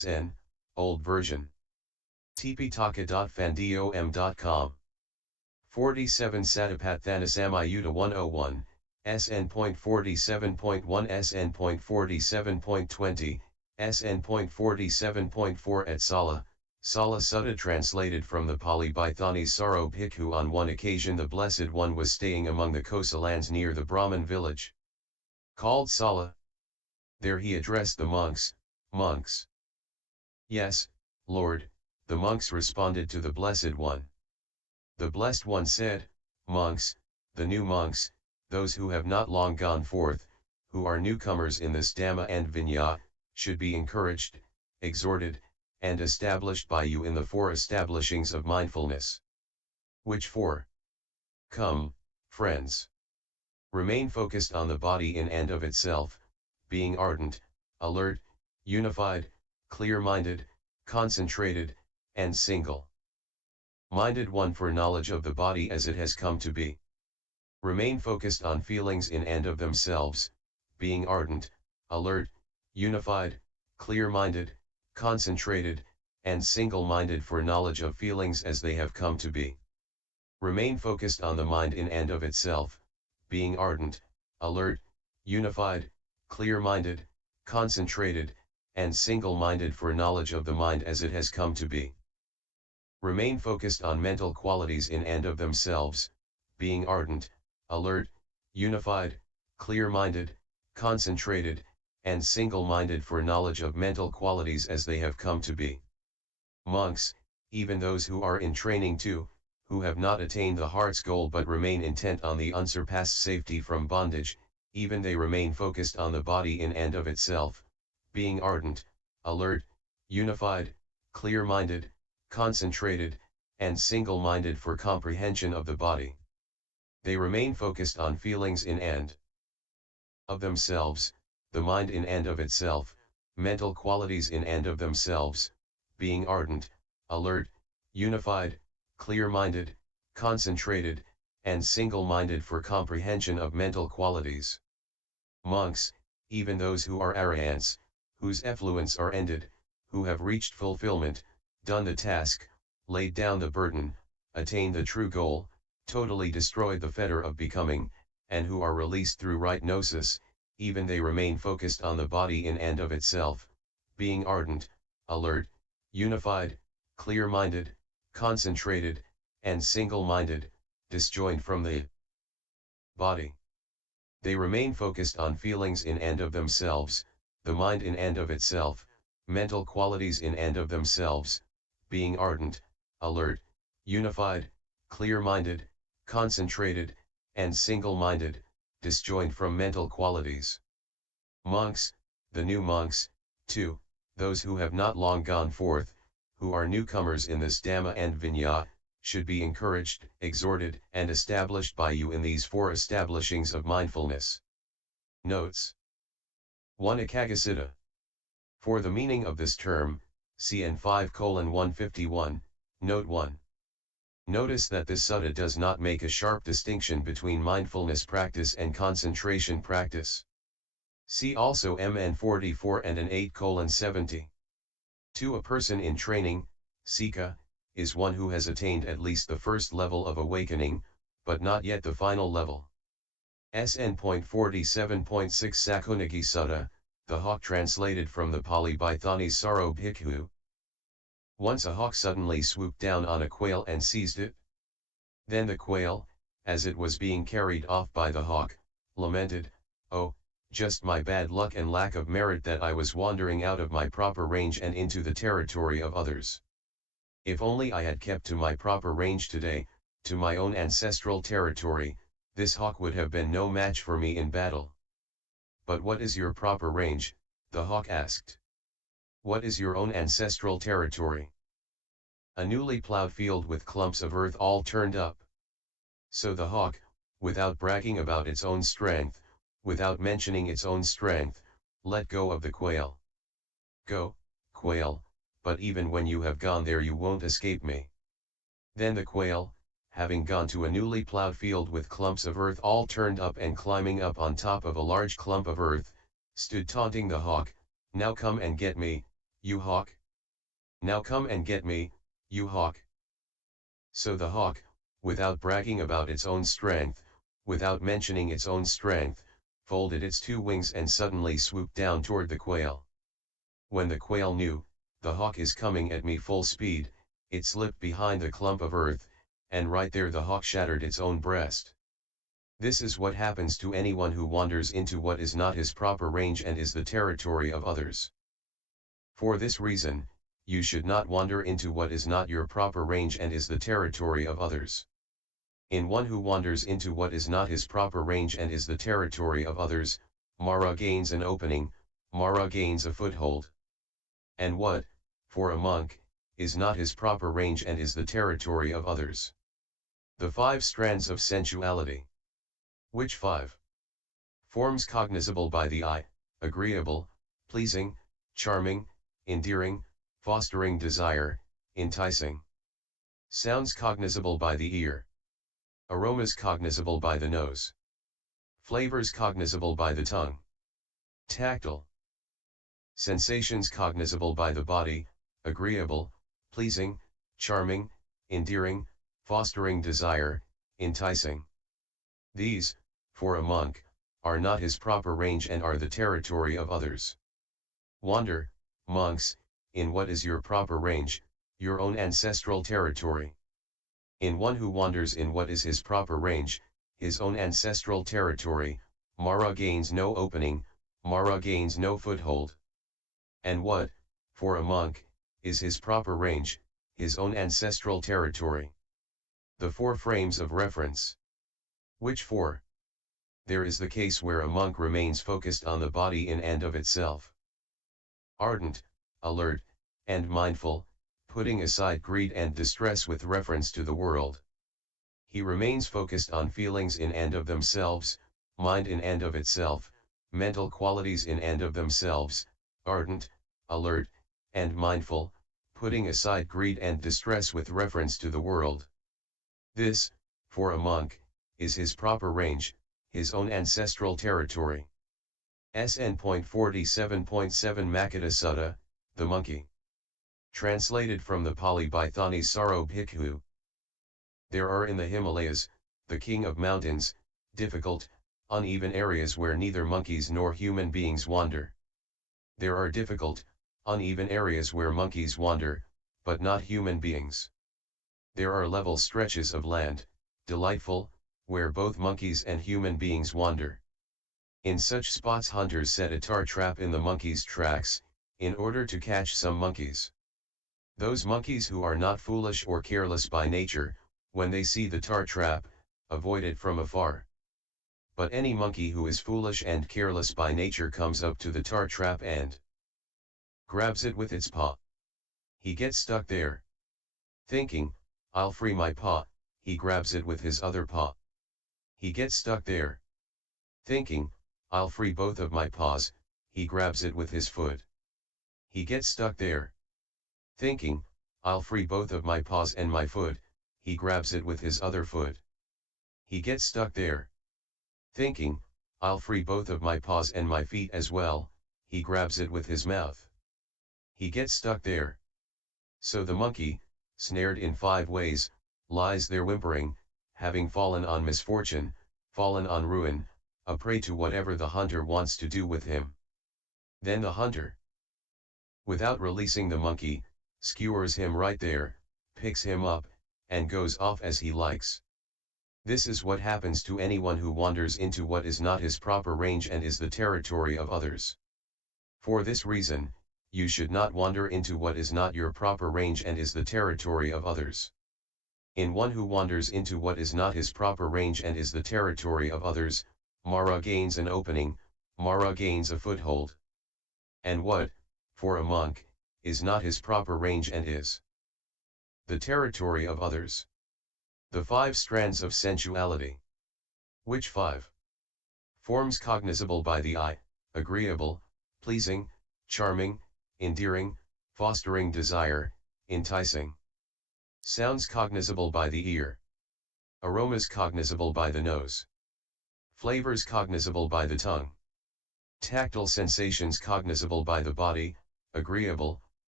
SN, old version. Tipitaka.fandom.com. 47 Satipatthana-samyutta 101, SN.47.1 SN.47.20, SN.47.4 at Sala. Sala Sutta translated from the Pali by Thanissaro Bhikkhu. On one occasion the Blessed One was staying among the Kosalans near the Brahman village called Sala. There he addressed the monks. Monks. Yes, Lord, the monks responded to the Blessed One. The Blessed One said, monks, the new monks, those who have not long gone forth, who are newcomers in this Dhamma and Vinaya, should be encouraged, exhorted, and established by you in the four establishings of mindfulness. Which four? Come, friends. Remain focused on the body in and of itself, being ardent, alert, unified, clear-minded, concentrated, and single-minded one for knowledge of the body as it has come to be. Remain focused on feelings in and of themselves, being ardent, alert, unified, clear-minded, concentrated, and single-minded for knowledge of feelings as they have come to be. Remain focused on the mind in and of itself, being ardent, alert, unified, clear-minded, concentrated, and single-minded for knowledge of the mind as it has come to be. Remain focused on mental qualities in and of themselves, being ardent, alert, unified, clear-minded, concentrated, and single-minded for knowledge of mental qualities as they have come to be. Monks, even those who are in training too, who have not attained the heart's goal but remain intent on the unsurpassed safety from bondage, even they remain focused on the body in and of itself, being ardent, alert, unified, clear-minded, concentrated, and single-minded for comprehension of the body. They remain focused on feelings in and of themselves, the mind in and of itself, mental qualities in and of themselves, being ardent, alert, unified, clear-minded, concentrated, and single-minded for comprehension of mental qualities. Monks, even those who are arahants, whose effluents are ended, who have reached fulfillment, done the task, laid down the burden, attained the true goal, totally destroyed the fetter of becoming, and who are released through right gnosis, even they remain focused on the body in and of itself, being ardent, alert, unified, clear-minded, concentrated, and single-minded, disjoined from the body. They remain focused on feelings in and of themselves, the mind in and of itself, mental qualities in and of themselves, being ardent, alert, unified, clear-minded, concentrated, and single-minded, disjoined from mental qualities. Monks, the new monks, too, those who have not long gone forth, who are newcomers in this Dhamma and Vinaya, should be encouraged, exhorted, and established by you in these four establishings of mindfulness. Notes. 1. Ekagasiddha. For the meaning of this term, CN 5:151, Note 1. Notice that this sutta does not make a sharp distinction between mindfulness practice and concentration practice. See also MN 44 and an 8:70. 2. A person in training, Sika, is one who has attained at least the first level of awakening, but not yet the final level. SN.47.6 Sakunagi Sutta, the hawk translated from the Pali by Thanissaro Bhikkhu. Once a hawk suddenly swooped down on a quail and seized it. Then the quail, as it was being carried off by the hawk, lamented, "Oh, just my bad luck and lack of merit that I was wandering out of my proper range and into the territory of others. If only I had kept to my proper range today, to my own ancestral territory, this hawk would have been no match for me in battle." "But what is your proper range?" the hawk asked. "What is your own ancestral territory?" "A newly plowed field with clumps of earth all turned up." So the hawk, without bragging about its own strength, without mentioning its own strength, let go of the quail. "Go, quail, but even when you have gone there you won't escape me." Then the quail, having gone to a newly plowed field with clumps of earth all turned up and climbing up on top of a large clump of earth, stood taunting the hawk, "Now come and get me, you hawk. Now come and get me, you hawk. So the hawk, without bragging about its own strength, without mentioning its own strength, folded its two wings and suddenly swooped down toward the quail. When the quail knew, the hawk is coming at me full speed, it slipped behind the clump of earth, and right there the hawk shattered its own breast. This is what happens to anyone who wanders into what is not his proper range and is the territory of others. For this reason, you should not wander into what is not your proper range and is the territory of others. In one who wanders into what is not his proper range and is the territory of others, Mara gains an opening, Mara gains a foothold. And what, for a monk, is not his proper range and is the territory of others? The 5 strands of sensuality. Which 5? Forms cognizable by the eye, agreeable, pleasing, charming, endearing, fostering desire, enticing. Sounds cognizable by the ear. Aromas cognizable by the nose. Flavors cognizable by the tongue. Tactile. Sensations cognizable by the body, agreeable, pleasing, charming, endearing, fostering desire, enticing. These, for a monk, are not his proper range and are the territory of others. Wander, monks, in what is your proper range, your own ancestral territory. In one who wanders in what is his proper range, his own ancestral territory, Mara gains no opening, Mara gains no foothold. And what, for a monk, is his proper range, his own ancestral territory? The 4 frames of reference. Which 4? There is the case where a monk remains focused on the body in and of itself. Ardent, alert, and mindful, putting aside greed and distress with reference to the world. He remains focused on feelings in and of themselves, mind in and of itself, mental qualities in and of themselves, ardent, alert, and mindful, putting aside greed and distress with reference to the world. This, for a monk, is his proper range, his own ancestral territory. SN.47.1 Makata Sutta, the monkey. Translated from the Pali by Thanissaro Bhikkhu. There are in the Himalayas, the king of mountains, difficult, uneven areas where neither monkeys nor human beings wander. There are difficult, uneven areas where monkeys wander, but not human beings. There are level stretches of land, delightful, where both monkeys and human beings wander. In such spots hunters set a tar trap in the monkeys' tracks, in order to catch some monkeys. Those monkeys who are not foolish or careless by nature, when they see the tar trap, avoid it from afar. But any monkey who is foolish and careless by nature comes up to the tar trap and grabs it with its paw. He gets stuck there. Thinking, I'll free my paw, he grabs it with his other paw. He gets stuck there. Thinking, I'll free both of my paws, he grabs it with his foot. He gets stuck there. Thinking, I'll free both of my paws and my foot, he grabs it with his other foot. He gets stuck there. Thinking, I'll free both of my paws and my feet as well, he grabs it with his mouth. He gets stuck there. So the monkey, snared in 5 ways, lies there whimpering, having fallen on misfortune, fallen on ruin, a prey to whatever the hunter wants to do with him. Then the hunter, without releasing the monkey, skewers him right there, picks him up, and goes off as he likes. This is what happens to anyone who wanders into what is not his proper range and is the territory of others. For this reason, you should not wander into what is not your proper range and is the territory of others. In one who wanders into what is not his proper range and is the territory of others, Mara gains an opening, Mara gains a foothold. And what, for a monk, is not his proper range and is the territory of others? The 5 strands of sensuality. Which 5? Forms cognizable by the eye, agreeable, pleasing, charming, endearing, fostering desire, enticing. Sounds cognizable by the ear. Aromas cognizable by the nose. Flavors cognizable by the tongue. Tactile sensations cognizable by the body, agreeable,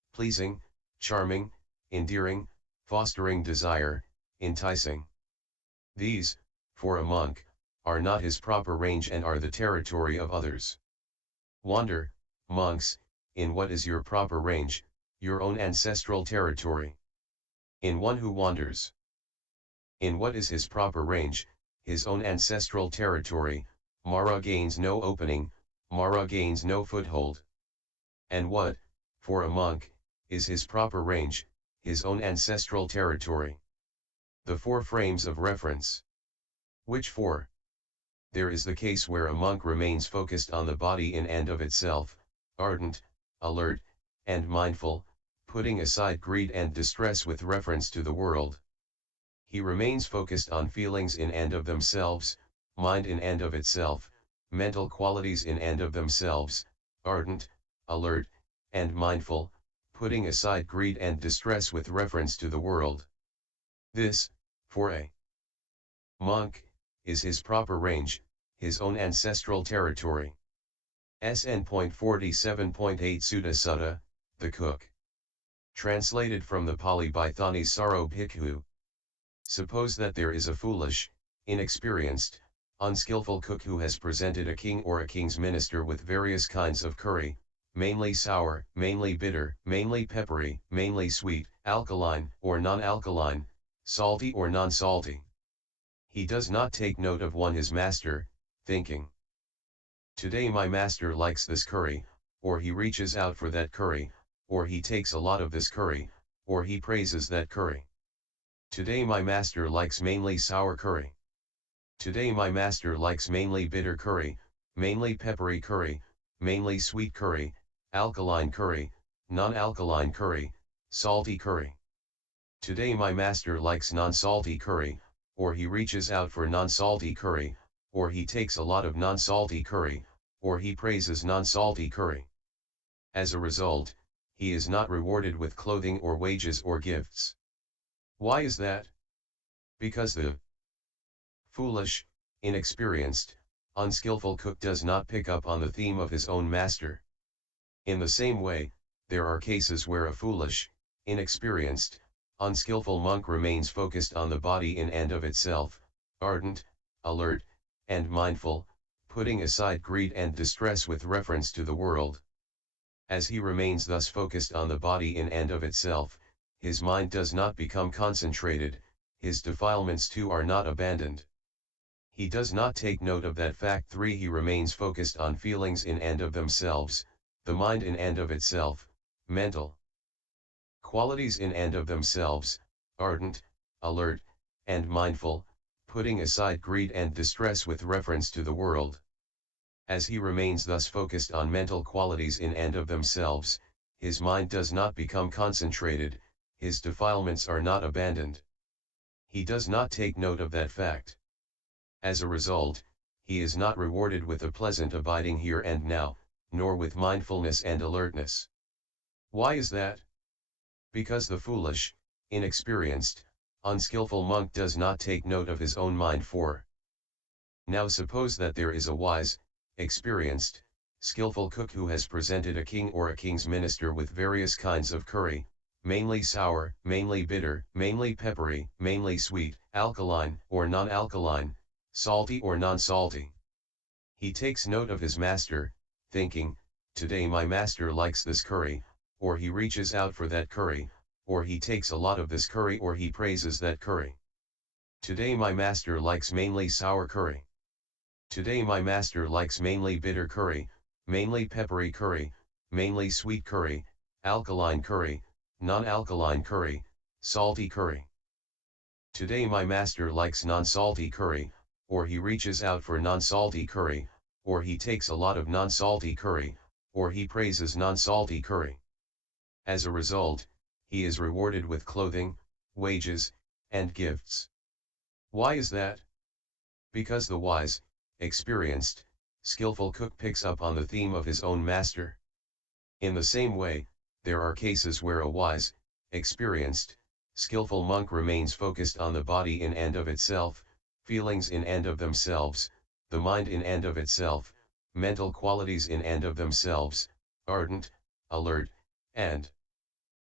pleasing, charming, endearing, fostering desire, enticing. These, for a monk, are not his proper range and are the territory of others. Wander, monks, in what is your proper range, your own ancestral territory. In one who wanders. In what is his proper range, his own ancestral territory, Mara gains no opening, Mara gains no foothold. And what, for a monk, is his proper range, his own ancestral territory? The four frames of reference. Which four? There is the case where a monk remains focused on the body in and of itself, ardent, alert, and mindful, putting aside greed and distress with reference to the world. He remains focused on feelings in and of themselves, mind in and of itself, mental qualities in and of themselves, ardent, alert, and mindful, putting aside greed and distress with reference to the world. This, for a monk, is his proper range, his own ancestral territory. SN.47.8 Sutta, the cook. Translated from the Pali by Thanissaro Bhikkhu. Suppose that there is a foolish, inexperienced, unskillful cook who has presented a king or a king's minister with various kinds of curry, mainly sour, mainly bitter, mainly peppery, mainly sweet, alkaline or non-alkaline, salty or non-salty. He does not take note of one his master, thinking, "Today my master likes this curry," or he reaches out for that curry, or he takes a lot of this curry, or he praises that curry. Today my master likes mainly sour curry. Today my master likes mainly bitter curry, mainly peppery curry, mainly sweet curry, alkaline curry, non-alkaline curry, salty curry. Today my master likes non-salty curry, or he reaches out for non-salty curry, or he takes a lot of non-salty curry, or he praises non-salty curry. As a result, he is not rewarded with clothing or wages or gifts. Why is that? Because the foolish, inexperienced, unskillful cook does not pick up on the theme of his own master. In the same way, there are cases where a foolish, inexperienced, unskillful monk remains focused on the body in and of itself, ardent, alert, and mindful, putting aside greed and distress with reference to the world. As he remains thus focused on the body in and of itself, his mind does not become concentrated, his defilements too are not abandoned. He does not take note of that fact. 3. He remains focused on feelings in and of themselves, the mind in and of itself, mental qualities in and of themselves, ardent, alert, and mindful, putting aside greed and distress with reference to the world. As he remains thus focused on mental qualities in and of themselves, his mind does not become concentrated, his defilements are not abandoned. He does not take note of that fact. As a result, he is not rewarded with a pleasant abiding here and now, nor with mindfulness and alertness. Why is that? Because the foolish, inexperienced, unskillful monk does not take note of his own mind. 4. Now suppose that there is a wise, experienced, skillful cook who has presented a king or a king's minister with various kinds of curry, mainly sour, mainly bitter, mainly peppery, mainly sweet, alkaline or non-alkaline, salty or non-salty. He takes note of his master, thinking, "Today my master likes this curry," or he reaches out for that curry, or he takes a lot of this curry, or he praises that curry. Today my master likes mainly sour curry. Today my master likes mainly bitter curry, mainly peppery curry, mainly sweet curry, alkaline curry, non-alkaline curry, salty curry. Today my master likes non-salty curry, or he reaches out for non-salty curry, or he takes a lot of non-salty curry, or he praises non-salty curry. As a result, he is rewarded with clothing, wages, and gifts. Why is that? Because the wise, experienced, skillful cook picks up on the theme of his own master. In the same way, there are cases where a wise, experienced, skillful monk remains focused on the body in and of itself, feelings in and of themselves, the mind in and of itself, mental qualities in and of themselves, ardent, alert, and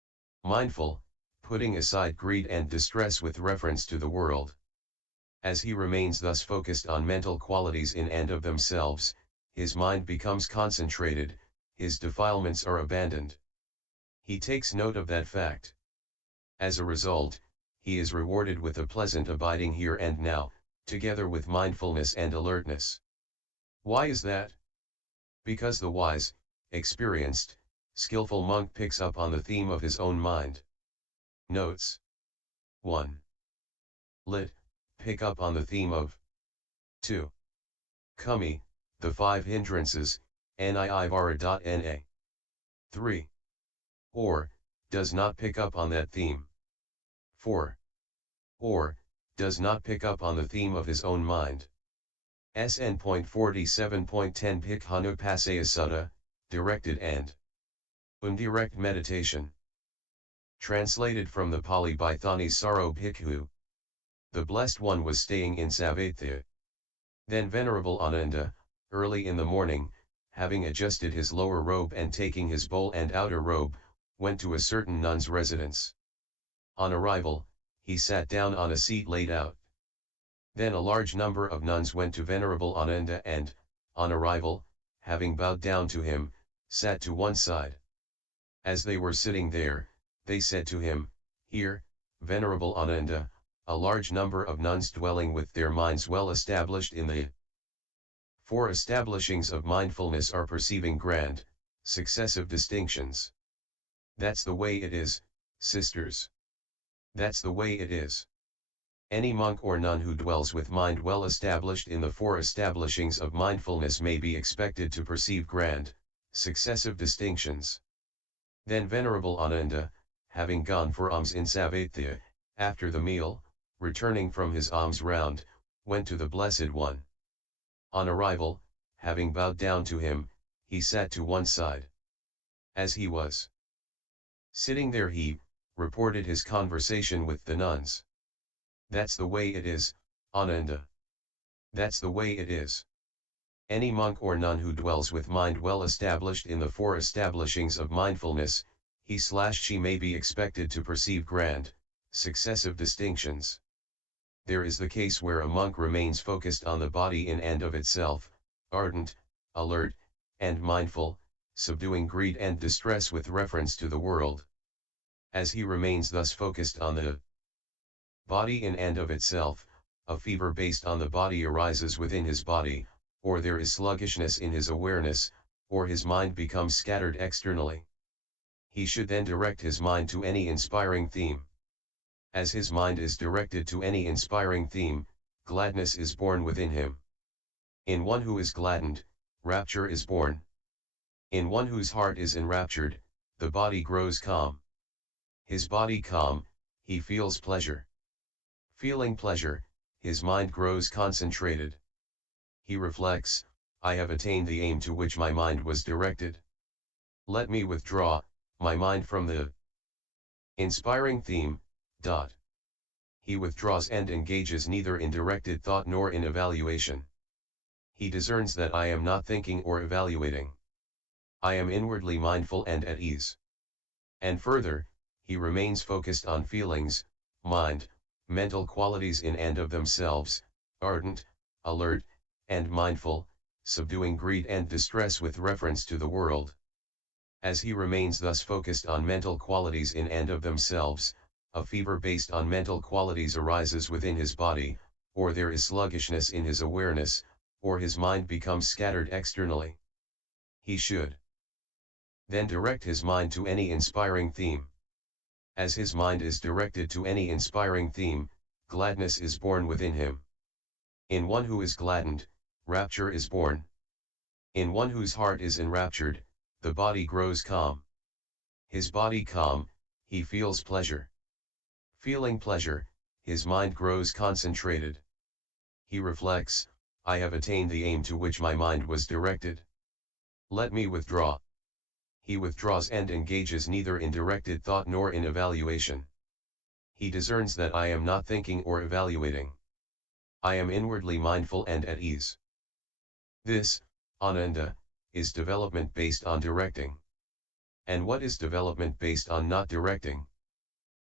mindful, putting aside greed and distress with reference to the world. As he remains thus focused on mental qualities in and of themselves, his mind becomes concentrated, his defilements are abandoned. He takes note of that fact. As a result, he is rewarded with a pleasant abiding here and now, together with mindfulness and alertness. Why is that? Because the wise, experienced, skillful monk picks up on the theme of his own mind. Notes. 1. Lit. Pick up on the theme of. 2. Kami, the five hindrances, nivara.na. 3. Or, does not pick up on that theme. 4. Or, does not pick up on the theme of his own mind. SN.47.1 Bhikkhu Sutta, directed and indirect meditation. Translated from the Pali by Thanissaro Bhikkhu. The Blessed One was staying in Savatthi. Then Venerable Ananda, early in the morning, having adjusted his lower robe and taking his bowl and outer robe, went to a certain nun's residence. On arrival, he sat down on a seat laid out. Then a large number of nuns went to Venerable Ananda and, on arrival, having bowed down to him, sat to one side. As they were sitting there, they said to him, "Here, Venerable Ananda, a large number of nuns dwelling with their minds well established in the four establishings of mindfulness are perceiving grand, successive distinctions. That's the way it is, sisters. That's the way it is. Any monk or nun who dwells with mind well established in the four establishings of mindfulness may be expected to perceive grand, successive distinctions." Then Venerable Ananda, having gone for alms in Savatthi, after the meal, returning from his alms round, went to the Blessed One. On arrival, having bowed down to him, he sat to one side. As he was sitting there he reported his conversation with the nuns. "That's the way it is, Ananda. That's the way it is. Any monk or nun who dwells with mind well established in the four establishings of mindfulness, he/she may be expected to perceive grand, successive distinctions. There is the case where a monk remains focused on the body in and of itself, ardent, alert, and mindful, subduing greed and distress with reference to the world. As he remains thus focused on the body in and of itself, a fever based on the body arises within his body, or there is sluggishness in his awareness, or his mind becomes scattered externally. He should then direct his mind to any inspiring theme. As his mind is directed to any inspiring theme, gladness is born within him. In one who is gladdened, rapture is born. In one whose heart is enraptured, the body grows calm. His body calm, he feels pleasure. Feeling pleasure, his mind grows concentrated. He reflects, "I have attained the aim to which my mind was directed. Let me withdraw my mind from the inspiring theme." He withdraws and engages neither in directed thought nor in evaluation. He discerns that I am not thinking or evaluating. I am inwardly mindful and at ease. And further, he remains focused on feelings, mind, mental qualities in and of themselves, ardent, alert, and mindful, subduing greed and distress with reference to the world. As he remains thus focused on mental qualities in and of themselves, a fever based on mental qualities arises within his body, or there is sluggishness in his awareness, or his mind becomes scattered externally. He should then direct his mind to any inspiring theme. As his mind is directed to any inspiring theme, gladness is born within him. In one who is gladdened, rapture is born. In one whose heart is enraptured, the body grows calm. His body calm, he feels pleasure. Feeling pleasure, his mind grows concentrated. He reflects, "I have attained the aim to which my mind was directed. Let me withdraw." He withdraws and engages neither in directed thought nor in evaluation. He discerns that I am not thinking or evaluating. I am inwardly mindful and at ease. This, Ananda, is development based on directing. And what is development based on not directing?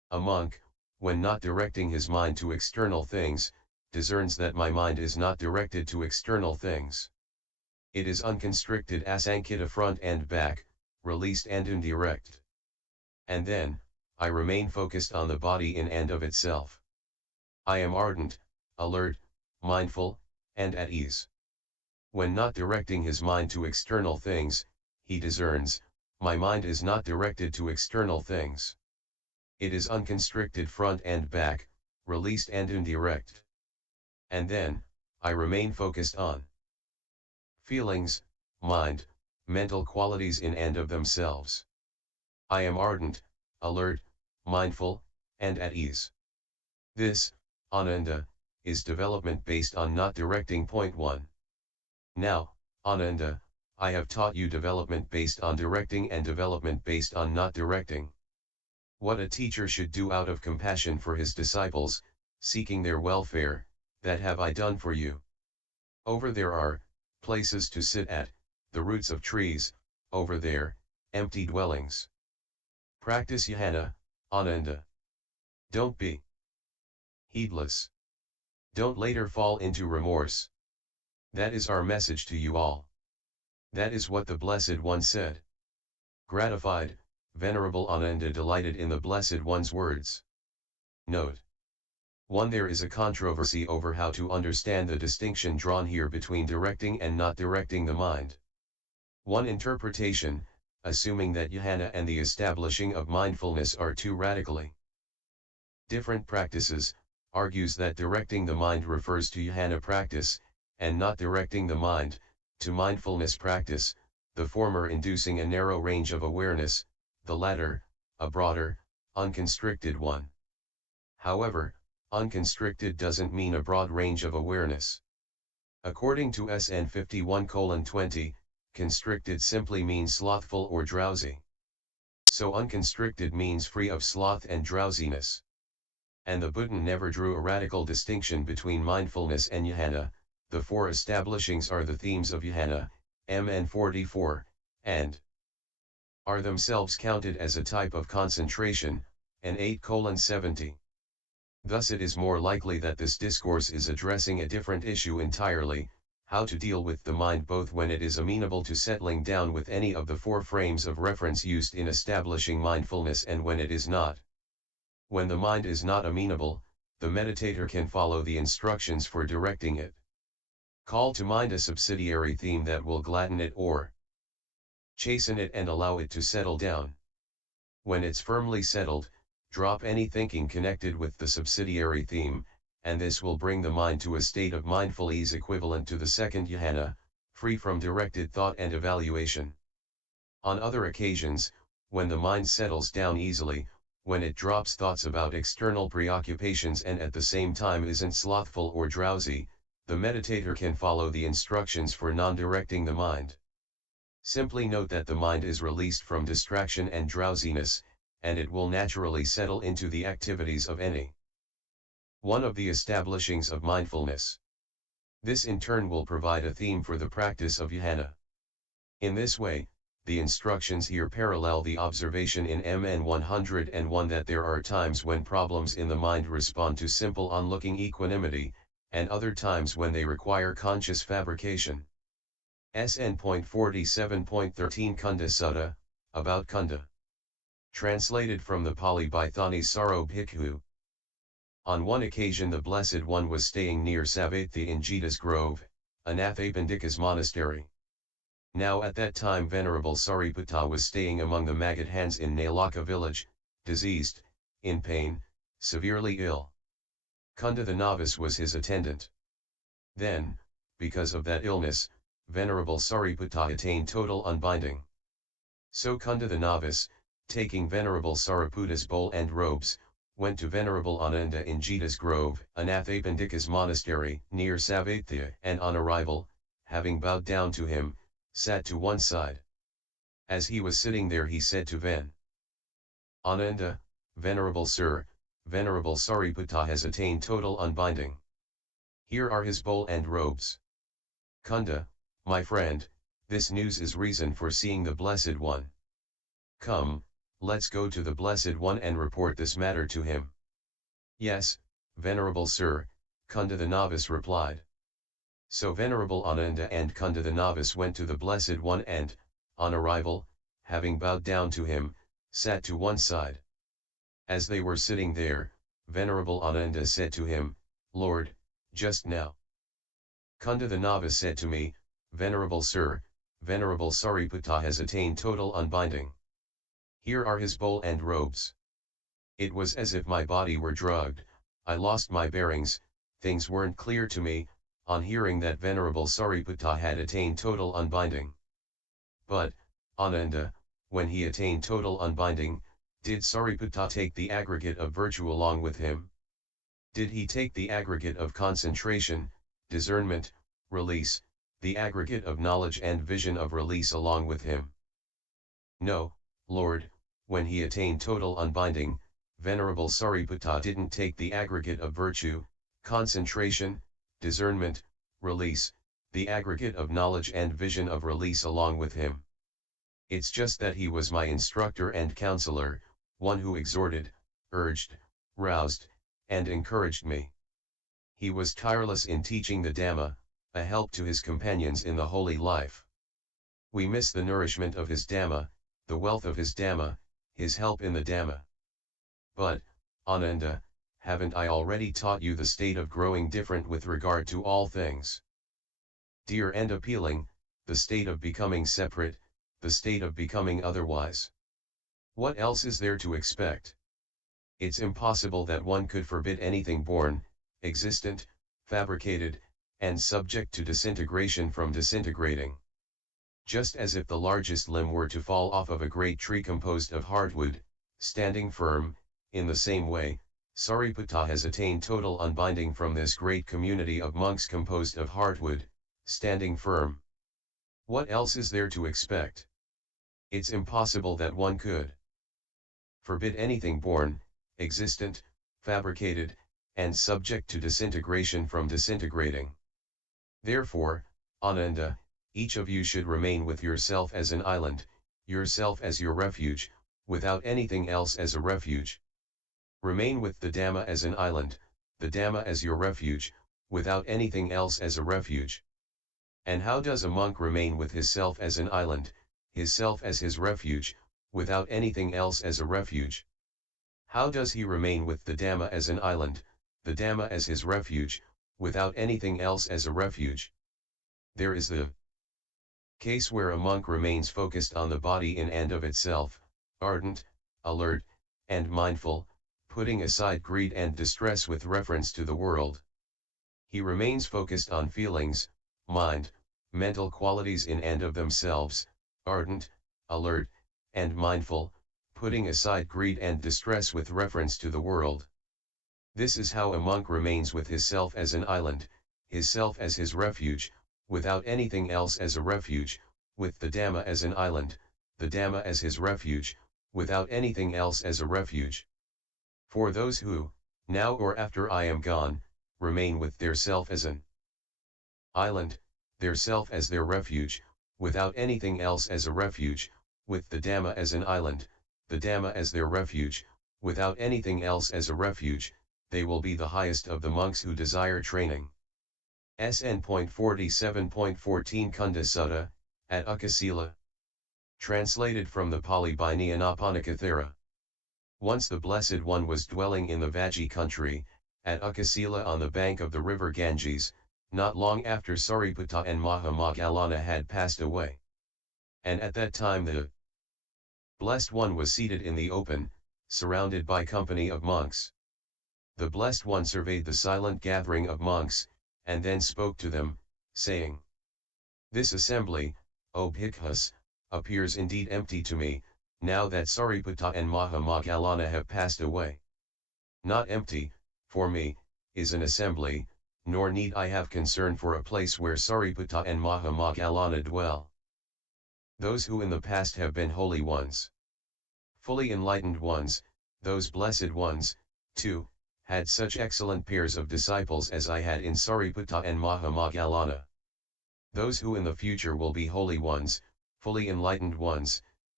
A monk, when not directing his mind to external things, discerns that my mind is not directed to external things. It is unconstricted asankita front and back, released and indirect. And then, I remain focused on the body in and of itself. I am ardent, alert, mindful, and at ease. When not directing his mind to external things, he discerns, my mind is not directed to external things. It is unconstricted front and back, released and indirect. And then, I remain focused on feelings, mind, mental qualities in and of themselves. I am ardent, alert, mindful, and at ease. This, Ananda, is development based on not directing. Point 1. Now, Ananda, I have taught you development based on directing and development based on not directing. What a teacher should do out of compassion for his disciples, seeking their welfare, that have I done for you. Over there are places to sit at, the roots of trees, over there, empty dwellings. Practice jhana, Ananda. Don't be heedless. Don't later fall into remorse. That is our message to you all. That is what the Blessed One said. Gratified, Venerable Ananda delighted in the Blessed One's words. Note 1. There is a controversy over how to understand the distinction drawn here between directing and not directing the mind. One interpretation, assuming that jhana and the establishing of mindfulness are two radically different practices, argues that directing the mind refers to jhana practice, and not directing the mind, to mindfulness practice, the former inducing a narrow range of awareness, the latter, a broader, unconstricted one. However, unconstricted doesn't mean a broad range of awareness. According to SN.47.1 constricted simply means slothful or drowsy. So unconstricted means free of sloth and drowsiness. And the Buddha never drew a radical distinction between mindfulness and jhana. The four establishings are the themes of jhana, MN 44, and are themselves counted as a type of concentration, and 8:70. Thus it is more likely that this discourse is addressing a different issue entirely, how to deal with the mind both when it is amenable to settling down with any of the four frames of reference used in establishing mindfulness and when it is not. When the mind is not amenable, the meditator can follow the instructions for directing it. Call to mind a subsidiary theme that will gladden it or chasten it and allow it to settle down. When it's firmly settled, drop any thinking connected with the subsidiary theme, and this will bring the mind to a state of mindful ease equivalent to the second jhana, free from directed thought and evaluation. On other occasions, when the mind settles down easily, when it drops thoughts about external preoccupations and at the same time isn't slothful or drowsy, the meditator can follow the instructions for non-directing the mind. Simply note that the mind is released from distraction and drowsiness, and it will naturally settle into the activities of any one of the establishings of mindfulness. This in turn will provide a theme for the practice of jhana. In this way, the instructions here parallel the observation in MN 101 that there are times when problems in the mind respond to simple onlooking equanimity, and other times when they require conscious fabrication. SN.47.13 Kunda Sutta, about Kunda. Translated from the Pali by Thanissaro Bhikkhu. On one occasion the Blessed One was staying near Savatthi in Jeta's Grove, Anathapindika's monastery. Now at that time Venerable Sariputta was staying among the Magadhans in Nalaka village, diseased, in pain, severely ill. Kunda the novice was his attendant. Then, because of that illness, Venerable Sariputta attained total unbinding. So Kunda the novice, taking Venerable Sariputta's bowl and robes, went to Venerable Ananda in Jeta's Grove, Anathapindika's monastery, near Savatthi, and on arrival, having bowed down to him, sat to one side. As he was sitting there he said to Ananda, Venerable Sir, Venerable Sariputta has attained total unbinding. Here are his bowl and robes. Kunda, my friend, this news is reason for seeing the Blessed One. Come, let's go to the Blessed One and report this matter to him. Yes, Venerable Sir, Kunda the novice replied. So Venerable Ananda and Kunda the novice went to the Blessed One and, on arrival, having bowed down to him, sat to one side. As they were sitting there, Venerable Ananda said to him, Lord, just now, Kunda the novice said to me, Venerable Sir, Venerable Sariputta has attained total unbinding. Here are his bowl and robes. It was as if my body were drugged, I lost my bearings, things weren't clear to me, on hearing that Venerable Sariputta had attained total unbinding. But, Ananda, when he attained total unbinding, did Sariputta take the aggregate of virtue along with him? Did he take the aggregate of concentration, discernment, release, the aggregate of knowledge and vision of release along with him? No, Lord, when he attained total unbinding, Venerable Sariputta didn't take the aggregate of virtue, concentration, discernment, release, the aggregate of knowledge and vision of release along with him. It's just that he was my instructor and counselor, one who exhorted, urged, roused, and encouraged me. He was tireless in teaching the Dhamma, a help to his companions in the holy life. We miss the nourishment of his Dhamma, the wealth of his Dhamma, his help in the Dhamma. But, Ananda, haven't I already taught you the state of growing different with regard to all things? Dear and appealing, the state of becoming separate, the state of becoming otherwise. What else is there to expect? It's impossible that one could forbid anything born, existent, fabricated, and subject to disintegration from disintegrating. Just as if the largest limb were to fall off of a great tree composed of hardwood, standing firm, in the same way, Sariputta has attained total unbinding from this great community of monks composed of hardwood, standing firm. What else is there to expect? It's impossible that one could forbid anything born, existent, fabricated, and subject to disintegration from disintegrating. Therefore, Ananda, each of you should remain with yourself as an island, yourself as your refuge, without anything else as a refuge. Remain with the Dhamma as an island, the Dhamma as your refuge, without anything else as a refuge. And how does a monk remain with his self as an island, his self as his refuge, without anything else as a refuge? How does he remain with the Dhamma as an island, the Dhamma as his refuge, without anything else as a refuge? There is the case where a monk remains focused on the body in and of itself, ardent, alert, and mindful, putting aside greed and distress with reference to the world. He remains focused on feelings, mind, mental qualities in and of themselves, ardent, alert, and mindful, putting aside greed and distress with reference to the world. This is how a monk remains with his self as an island, his self as his refuge, without anything else as a refuge, with the Dhamma as an island, the Dhamma as his refuge, without anything else as a refuge. For those who, now or after I am gone, remain with their self as an island, their self as their refuge, without anything else as a refuge, with the Dhamma as an island, the Dhamma as their refuge, without anything else as a refuge, they will be the highest of the monks who desire training. SN.47.14 Kunda Sutta, at Ukasila. Translated from the Pali by Nyanaponika. Once the Blessed One was dwelling in the Vajji country, at Ukasila on the bank of the river Ganges, not long after Sariputta and Mahamoggallana had passed away. And at that time the Blessed One was seated in the open, surrounded by company of monks. The Blessed One surveyed the silent gathering of monks, and then spoke to them, saying, "This assembly, O Bhikkhus, appears indeed empty to me, now that Sariputta and Mahamoggallana have passed away. Not empty, for me, is an assembly, nor need I have concern for a place where Sariputta and Mahamoggallana dwell. Those who in the past have been holy ones, fully enlightened ones, those blessed ones, too, had such excellent pairs of disciples as I had in Sariputta and Mahamoggallana. Those who in the future will be holy ones, fully enlightened ones,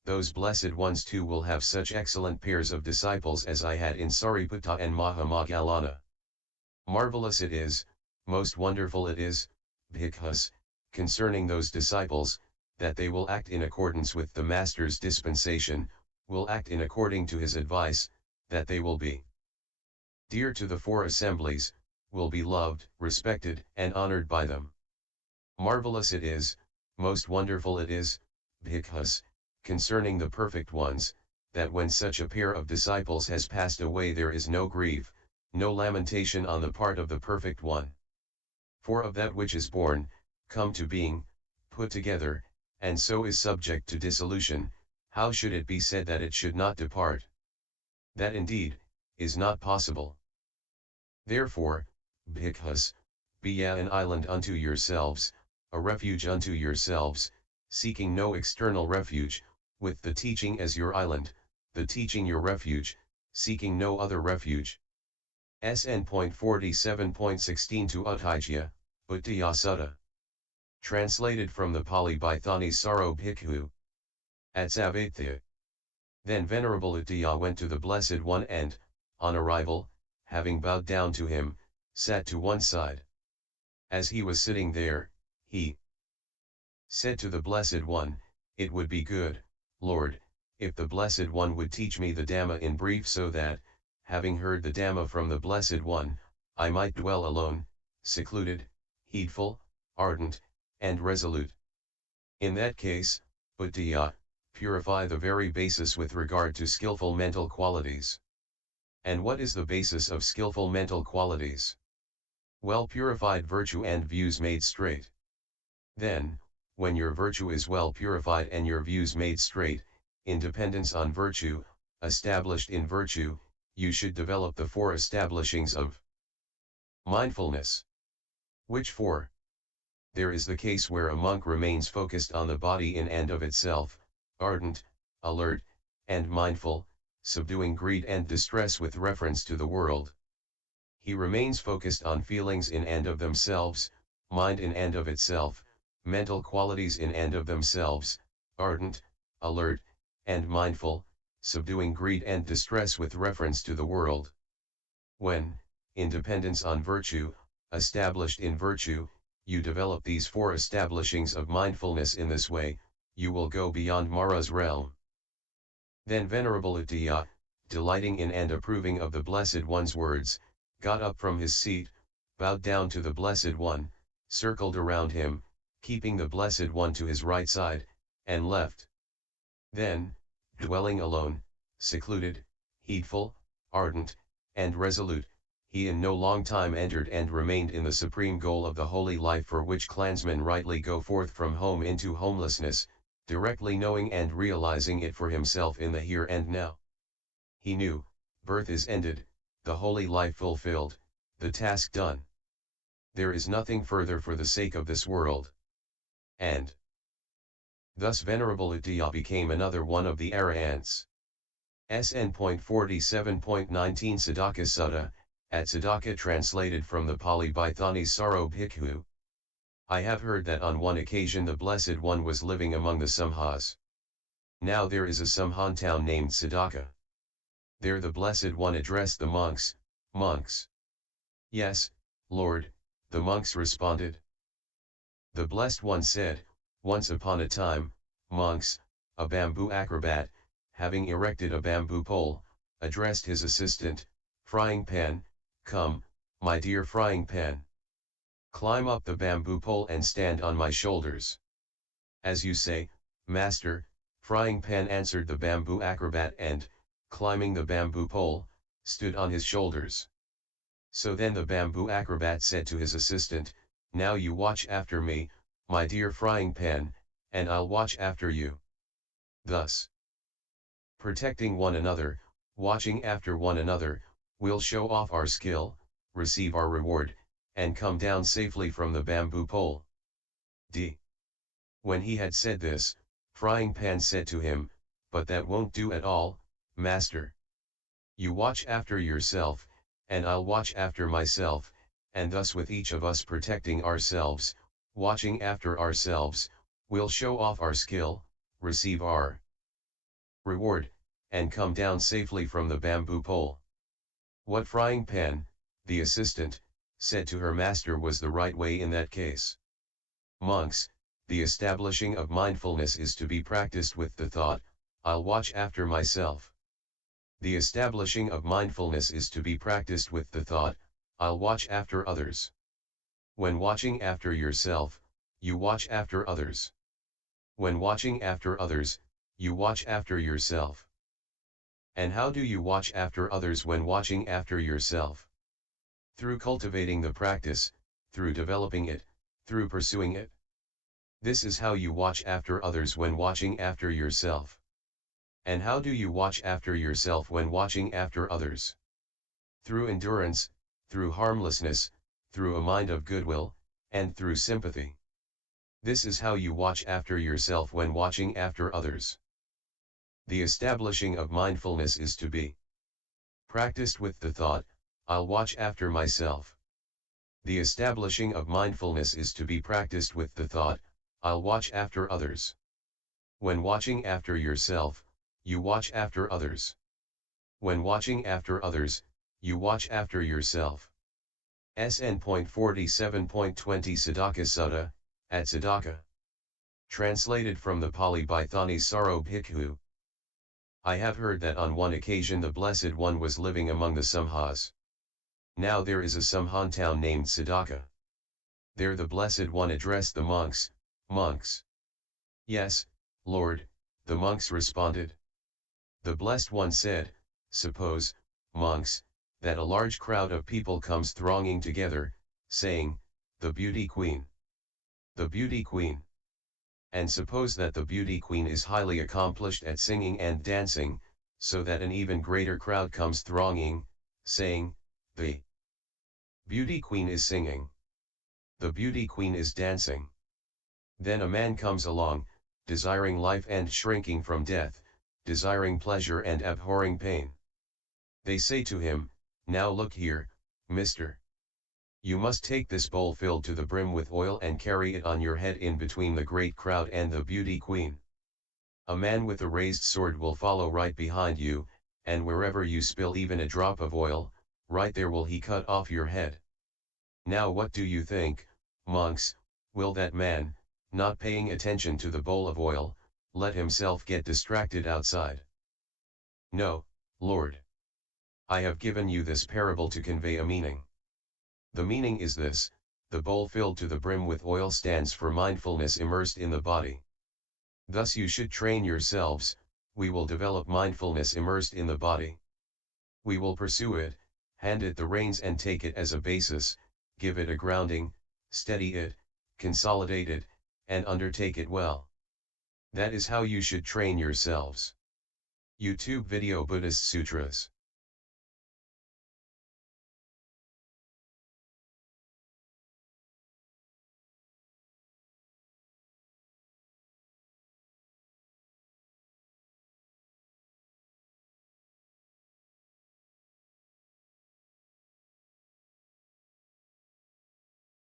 those blessed ones too will have such excellent pairs of disciples as I had in Sariputta and Mahamoggallana. Marvelous it is, most wonderful it is, bhikkhus, concerning those disciples, that they will act in accordance with the Master's dispensation, will act in according to his advice, that they will be dear to the four assemblies, will be loved, respected, and honored by them. Marvelous it is, most wonderful it is, bhikkhus, concerning the perfect ones, that when such a pair of disciples has passed away there is no grief, no lamentation on the part of the perfect one. For of that which is born, come to being, put together, and so is subject to dissolution, how should it be said that it should not depart? That indeed, is not possible. Therefore, bhikkhus, be ye an island unto yourselves, a refuge unto yourselves, seeking no external refuge, with the teaching as your island, the teaching your refuge, seeking no other refuge. SN.47.16 to Uttijya, Uttaya Sutta. Translated from the Pali by Thanissaro Bhikkhu. At Savatthya. Then Venerable Uttaya went to the Blessed One and, on arrival, having bowed down to him, sat to one side. As he was sitting there, he said to the Blessed One, "It would be good, Lord, if the Blessed One would teach me the Dhamma in brief so that, having heard the Dhamma from the Blessed One, I might dwell alone, secluded, heedful, ardent, and resolute. In that case, Uttaya, purify the very basis with regard to skillful mental qualities." And what is the basis of skillful mental qualities? Well purified virtue and views made straight. Then, when your virtue is well purified and your views made straight, in dependence on virtue, established in virtue, you should develop the four establishings of mindfulness. Which four? There is the case where a monk remains focused on the body in and of itself, ardent, alert, and mindful, subduing greed and distress with reference to the world. He remains focused on feelings in and of themselves, mind in and of itself, mental qualities in and of themselves, ardent, alert, and mindful, subduing greed and distress with reference to the world. When, in dependence on virtue, established in virtue, you develop these four establishings of mindfulness in this way, you will go beyond Mara's realm. Then Venerable Uttaya, delighting in and approving of the Blessed One's words, got up from his seat, bowed down to the Blessed One, circled around him, keeping the Blessed One to his right side, and left. Then, dwelling alone, secluded, heedful, ardent, and resolute, he in no long time entered and remained in the supreme goal of the holy life for which clansmen rightly go forth from home into homelessness, directly knowing and realizing it for himself in the here and now. He knew, birth is ended, the holy life fulfilled, the task done. There is nothing further for the sake of this world. And thus Venerable Uttaya became another one of the arahants. SN.47.19 Sadaka Sutta, at Sadaka translated from the Pali by Thanissaro Bhikkhu. I have heard that on one occasion the Blessed One was living among the Samhas. Now there is a Samhan town named Sadaka. There the Blessed One addressed the monks, "Monks." "Yes, Lord," the monks responded. The Blessed One said, "Once upon a time, monks, a bamboo acrobat, having erected a bamboo pole, addressed his assistant, Frying Pan, 'Come, my dear Frying Pan. Climb up the bamboo pole and stand on my shoulders.' 'As you say, Master,' Frying Pan answered the bamboo acrobat and, climbing the bamboo pole, stood on his shoulders. So then the bamboo acrobat said to his assistant, 'Now you watch after me, my dear Frying Pan, and I'll watch after you.' Thus, protecting one another, watching after one another, we'll show off our skill, receive our reward, and come down safely from the bamboo pole." D. When he had said this, Frying Pan said to him, "But that won't do at all, Master. You watch after yourself, and I'll watch after myself, and thus with each of us protecting ourselves, watching after ourselves, we'll show off our skill, receive our reward, and come down safely from the bamboo pole. What frying pan, the assistant, said to her master was the right way in that case. Monks, the establishing of mindfulness is to be practiced with the thought, I'll watch after myself. The establishing of mindfulness is to be practiced with the thought, I'll watch after others. When watching after yourself, you watch after others. When watching after others, you watch after yourself. And how do you watch after others when watching after yourself? Through cultivating the practice, through developing it, through pursuing it. This is how you watch after others when watching after yourself. And how do you watch after yourself when watching after others? Through endurance, through harmlessness, through a mind of goodwill, and through sympathy. This is how you watch after yourself when watching after others. The establishing of mindfulness is to be practiced with the thought, I'll watch after myself. The establishing of mindfulness is to be practiced with the thought, I'll watch after others. When watching after yourself, you watch after others. When watching after others, you watch after yourself. SN.47.20 Siddhaka Sutta, at Siddhaka. Translated from the Pali by Thanissaro Bhikkhu. I have heard that on one occasion the Blessed One was living among the Samhas. Now there is a Samhan town named Siddhaka. There the Blessed One addressed the monks, Monks. Yes, Lord, the monks responded. The Blessed One said, Suppose, monks, that a large crowd of people comes thronging together, saying, the Beauty Queen. The Beauty Queen. And suppose that the Beauty Queen is highly accomplished at singing and dancing, so that an even greater crowd comes thronging, saying, the Beauty Queen is singing. The Beauty Queen is dancing. Then a man comes along, desiring life and shrinking from death, desiring pleasure and abhorring pain. They say to him, Now look here, mister. You must take this bowl filled to the brim with oil and carry it on your head in between the great crowd and the Beauty Queen. A man with a raised sword will follow right behind you, and wherever you spill even a drop of oil, right there will he cut off your head. Now what do you think, monks, will that man, not paying attention to the bowl of oil, let himself get distracted outside? No, Lord. I have given you this parable to convey a meaning. The meaning is this, the bowl filled to the brim with oil stands for mindfulness immersed in the body. Thus you should train yourselves, we will develop mindfulness immersed in the body. We will pursue it, hand it the reins and take it as a basis, give it a grounding, steady it, consolidate it, and undertake it well. That is how you should train yourselves. YouTube video Buddhist Sutras.